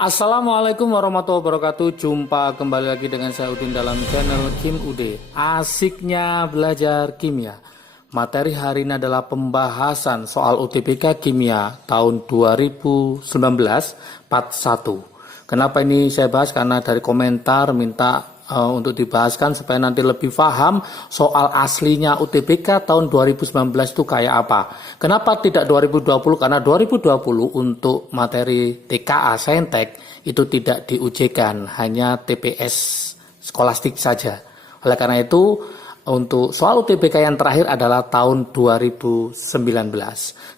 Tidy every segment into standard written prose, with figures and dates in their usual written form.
Assalamualaikum warahmatullahi wabarakatuh. Jumpa kembali lagi dengan saya Udin dalam channel Kim Ude. Asiknya belajar kimia. Materi hari ini adalah pembahasan soal UTBK Kimia tahun 2019 part 1. Kenapa ini saya bahas? Karena dari komentar minta untuk dibahaskan supaya nanti lebih paham soal aslinya UTBK tahun 2019 itu kayak apa. Kenapa tidak 2020? Karena 2020 untuk materi TKA Saintek itu tidak diujikan, hanya TPS skolastik saja. Oleh karena itu untuk soal UTBK yang terakhir adalah tahun 2019.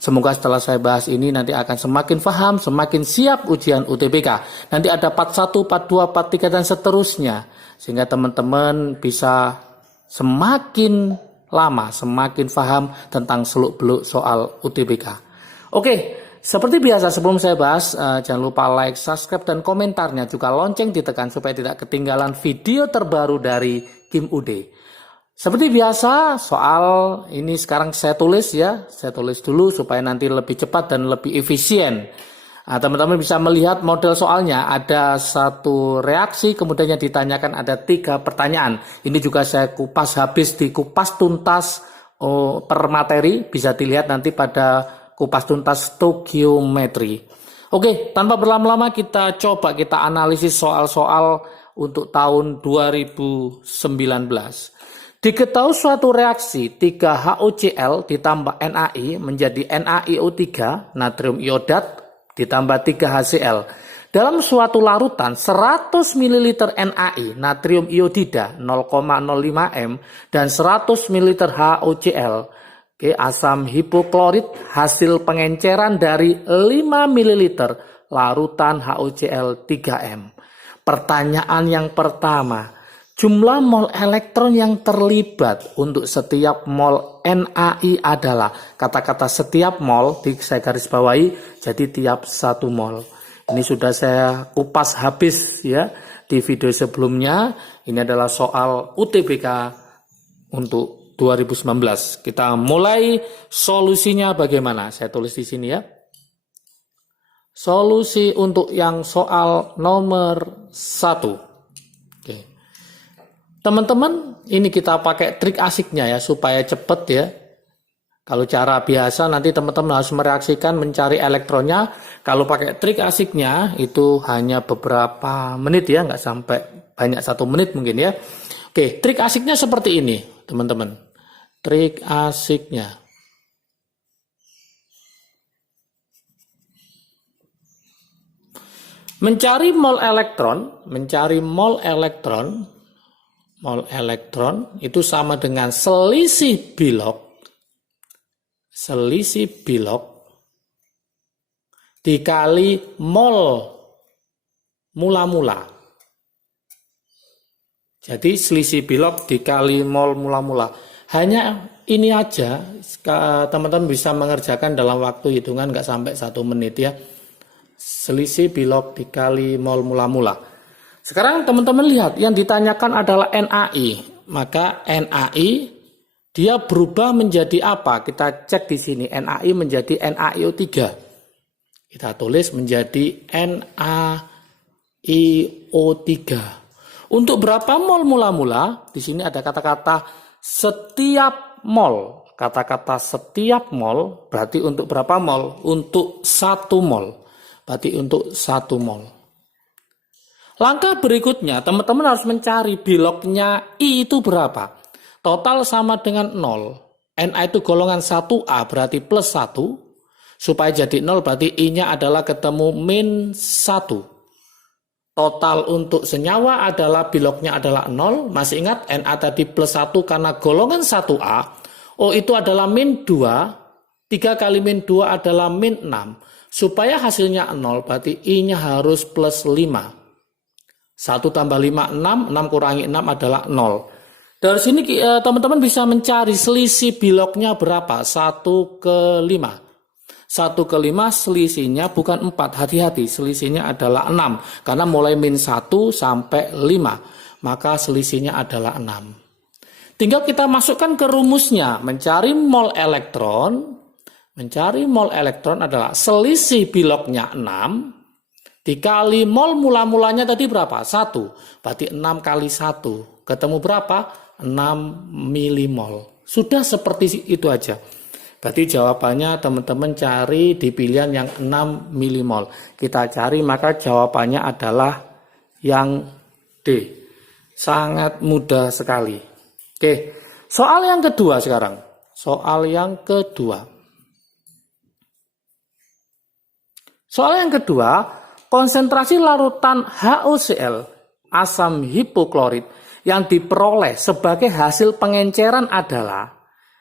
Semoga setelah saya bahas ini nanti akan semakin paham, semakin siap ujian UTBK. Nanti ada part 1, part 2, part 3 dan seterusnya. Sehingga teman-teman bisa semakin lama, semakin paham tentang seluk-beluk soal UTBK. Oke, seperti biasa sebelum saya bahas, jangan lupa like, subscribe, dan komentarnya. Juga lonceng ditekan supaya tidak ketinggalan video terbaru dari Kim Ude. Seperti biasa, soal ini sekarang saya tulis ya. Saya tulis dulu supaya nanti lebih cepat dan lebih efisien. Nah, teman-teman bisa melihat model soalnya, ada satu reaksi, kemudian yang ditanyakan ada 3 pertanyaan. Ini juga saya kupas habis di kupas tuntas per materi, bisa dilihat nanti pada kupas tuntas stokiometri. Oke, tanpa berlama-lama kita analisis soal-soal untuk tahun 2019. Diketahui suatu reaksi 3HOCl ditambah NaI menjadi NaIO3, natrium iodat, ditambah 3HCl. Dalam suatu larutan 100 ml NaI, natrium iodida 0,05 m dan 100 ml HOCl, asam hipoklorit, hasil pengenceran dari 5 ml larutan HOCl 3 m. Pertanyaan yang pertama, jumlah mol elektron yang terlibat untuk setiap mol NaI adalah, kata-kata setiap mol saya garis bawahi, jadi tiap 1 mol. Ini sudah saya kupas habis ya di video sebelumnya. Ini adalah soal UTBK untuk 2019. Kita mulai solusinya bagaimana? Saya tulis di sini ya. Solusi untuk yang soal nomor 1. Teman-teman, ini kita pakai trik asiknya ya, supaya cepet ya. Kalau cara biasa nanti teman-teman harus mereaksikan mencari elektronnya. Kalau pakai trik asiknya itu hanya beberapa menit ya, nggak sampai banyak 1 menit mungkin ya. Oke, trik asiknya seperti ini teman-teman. Trik asiknya. Mencari mol elektron itu sama dengan selisih bilok dikali mol mula-mula. Jadi selisih bilok dikali mol mula-mula. Hanya ini aja, teman-teman bisa mengerjakan dalam waktu hitungan nggak sampai 1 menit ya. Selisih bilok dikali mol mula-mula. Sekarang teman-teman lihat, yang ditanyakan adalah NaI. Maka NaI dia berubah menjadi apa? Kita cek di sini, NaI menjadi NaIO3. Kita tulis menjadi NaIO3. Untuk berapa mol mula-mula? Di sini ada kata-kata setiap mol. Kata-kata setiap mol berarti untuk berapa mol? Untuk 1 mol. Berarti untuk 1 mol. Langkah berikutnya, teman-teman harus mencari biloknya I itu berapa. Total sama dengan 0. Na itu golongan 1A berarti plus 1. Supaya jadi 0 berarti I-nya adalah ketemu min 1. Total untuk senyawa adalah biloknya adalah 0. Masih ingat Na tadi plus 1 karena golongan 1A. O itu adalah min 2. 3 kali min 2 adalah min 6. Supaya hasilnya 0 berarti I-nya harus plus 5. 1 tambah 5, 6. 6 kurangi 6 adalah 0. Dari sini teman-teman bisa mencari selisih biloknya berapa? 1/5. 1/5 selisihnya bukan 4. Hati-hati, selisihnya adalah 6. Karena mulai min 1 sampai 5. Maka selisihnya adalah 6. Tinggal kita masukkan ke rumusnya. Mencari mol elektron adalah selisih biloknya 6 Dikali mol mula-mulanya tadi berapa? 1. Berarti 6 kali 1. Ketemu berapa? 6 milimol. Sudah seperti itu aja. Berarti jawabannya teman-teman cari di pilihan yang 6 milimol. Kita cari maka jawabannya adalah yang D. Sangat mudah sekali. Oke, soal yang kedua sekarang. Soal yang kedua. Soal yang kedua, konsentrasi larutan HOCl, asam hipoklorit, yang diperoleh sebagai hasil pengenceran adalah,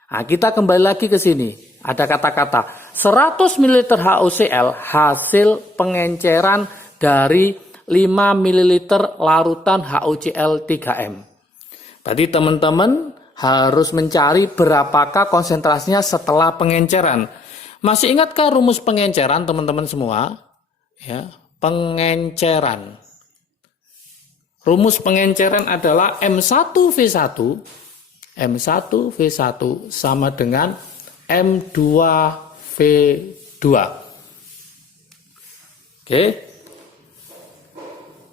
nah kita kembali lagi ke sini, ada kata-kata 100 ml HOCl hasil pengenceran dari 5 ml larutan HOCl 3M. Tadi teman-teman harus mencari berapakah konsentrasinya setelah pengenceran. Masih ingatkah rumus pengenceran teman-teman semua? Ya, pengenceran. Rumus pengenceran adalah M1V1 sama dengan M2V2. Oke.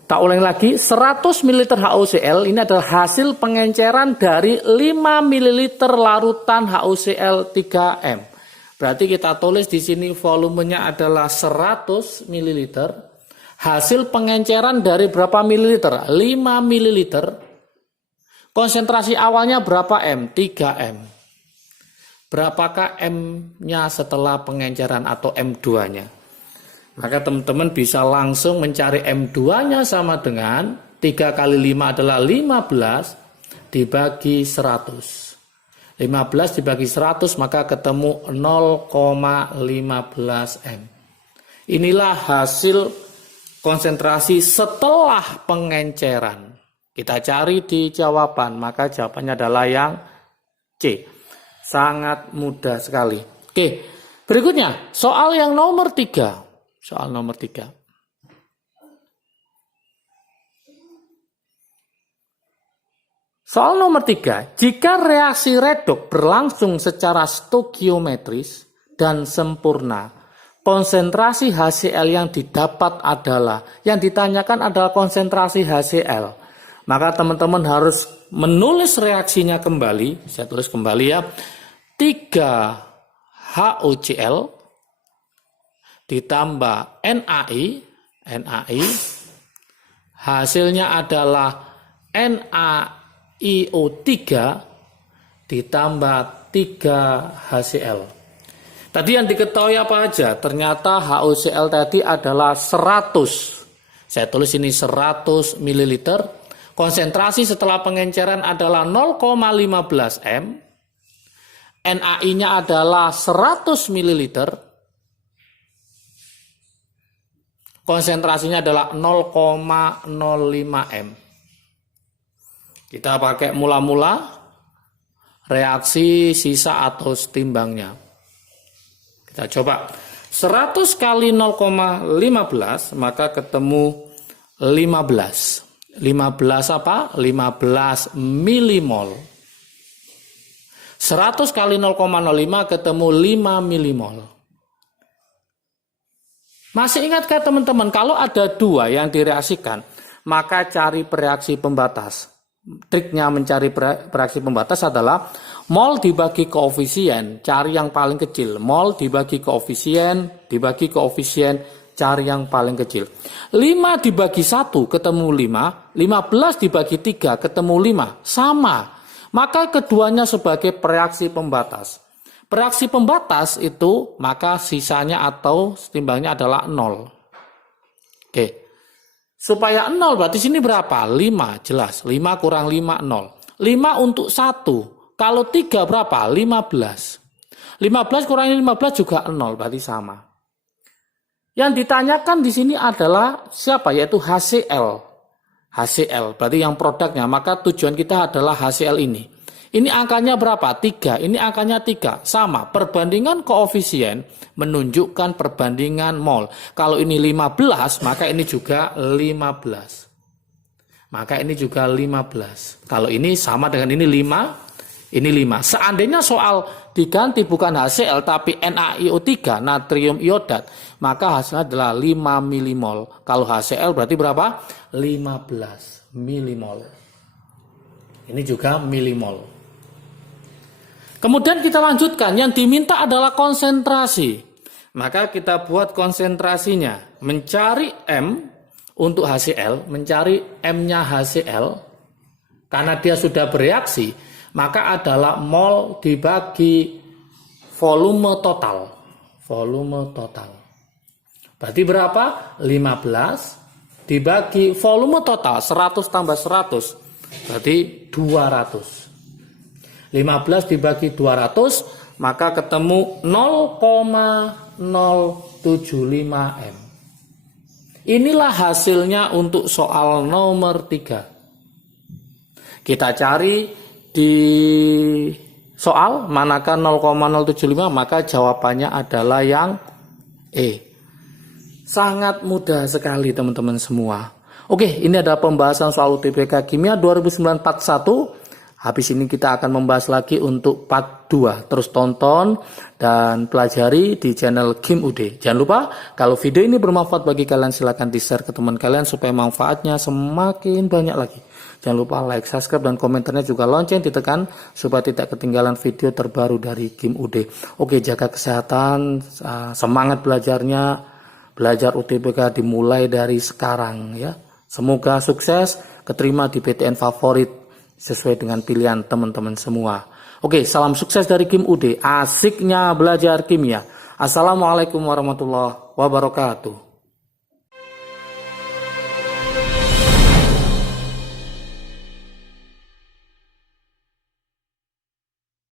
Tak ulang lagi, 100 ml HOCl ini adalah hasil pengenceran dari 5 ml larutan HOCl 3M. Berarti kita tulis di sini volumenya adalah 100 ml. Hasil pengenceran dari berapa mililiter? 5 ml. Konsentrasi awalnya berapa M? 3M. Berapakah M-nya setelah pengenceran atau M2-nya? Maka teman-teman bisa langsung mencari M2-nya sama dengan 3 kali 5 adalah 15 dibagi 100. 15 dibagi 100 maka ketemu 0,15 M. Inilah hasil konsentrasi setelah pengenceran. Kita cari di jawaban, maka jawabannya adalah yang C. Sangat mudah sekali. Oke, berikutnya soal yang nomor 3. Soal nomor 3. Soal nomor 3, jika reaksi redoks berlangsung secara stoikiometris dan sempurna, konsentrasi HCl yang didapat adalah, yang ditanyakan adalah konsentrasi HCl. Maka teman-teman harus menulis reaksinya kembali, saya tulis kembali ya, 3 HOCl ditambah NaI, hasilnya adalah NaIO3 ditambah 3 HCl. Tadi yang diketahui apa aja? Ternyata HOCl tadi adalah 100. Saya tulis ini 100 ml. Konsentrasi setelah pengenceran adalah 0,15 M. NaI-nya adalah 100 ml. Konsentrasinya adalah 0,05 M. Kita pakai mula-mula reaksi sisa atau setimbangnya. Kita coba 100 kali 0,15 maka ketemu 15. 15 apa? 15 milimol. 100 kali 0,05 ketemu 5 milimol. Masih ingatkah teman-teman, kalau ada 2 yang direaksikan, maka cari bereaksi pembatas. Triknya mencari bereaksi pembatas adalah mol dibagi koefisien, cari yang paling kecil. Mol dibagi koefisien, cari yang paling kecil. 5 dibagi 1 ketemu 5, 15 dibagi 3 ketemu 5, sama. Maka keduanya sebagai bereaksi pembatas. Bereaksi pembatas itu maka sisanya atau setimbangnya adalah 0. Oke. Supaya 0 berarti sini berapa? 5, jelas. 5 kurang 5, 0. 5 untuk 1. Kalau 3 berapa? 15. 15 kurangi 15 juga 0, berarti sama. Yang ditanyakan di sini adalah siapa? Yaitu HCl. HCl, berarti yang produknya. Maka tujuan kita adalah HCl ini. Ini angkanya berapa? 3. Ini angkanya 3. Sama. Perbandingan koefisien menunjukkan perbandingan mol. Kalau ini 15, maka ini juga 15. Maka ini juga 15. Kalau ini sama dengan ini 5, Ini 5. Seandainya soal diganti bukan HCl tapi NaIO3, natrium iodat, maka hasilnya adalah 5 milimol. Kalau HCl berarti berapa? 15 milimol. Ini juga milimol. Kemudian kita lanjutkan, yang diminta adalah konsentrasi. Maka kita buat konsentrasinya. Mencari M untuk HCl, mencari M-nya HCl, karena dia sudah bereaksi, maka adalah mol dibagi volume total. Volume total. Berarti berapa? 15 dibagi volume total, 100 tambah 100. Berarti 200. 15 dibagi 200, maka ketemu 0,075 M. Inilah hasilnya untuk soal nomor 3. Kita cari di soal manakah 0,075, maka jawabannya adalah yang E. Sangat mudah sekali teman-teman semua. Oke, ini adalah pembahasan soal UTBK Kimia 2009-41. Habis ini kita akan membahas lagi untuk part 2. Terus tonton dan pelajari di channel Kim UD. Jangan lupa, kalau video ini bermanfaat bagi kalian, silahkan di-share ke teman kalian supaya manfaatnya semakin banyak lagi. Jangan lupa like, subscribe, dan komentarnya juga lonceng ditekan supaya tidak ketinggalan video terbaru dari Kim UD. Oke, jaga kesehatan, semangat belajarnya, belajar UTBK dimulai dari sekarang ya. Semoga sukses, keterima di PTN favorit sesuai dengan pilihan teman-teman semua. Oke, salam sukses dari Kim UD. Asiknya belajar kimia. Assalamualaikum warahmatullahi wabarakatuh.